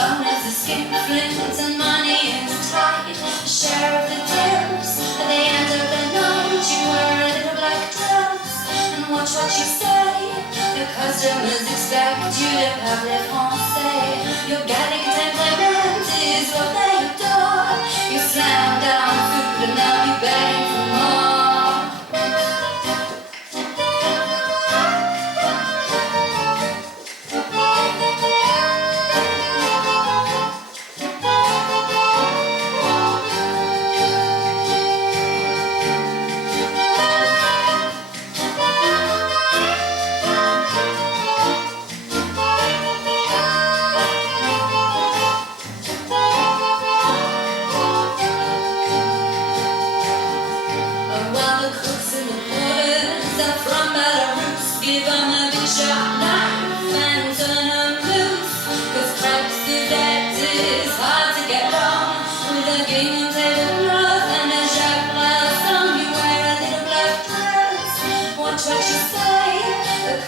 owners of skinflints and money is tight. Share of the tips at the end of the night. You wear a little black dress and watch what you say. The customers expect you to parler français. Your Gallic temperament is what they adore. You slam down food and they'll be begging for more.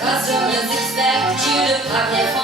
Customers expect you to parler français.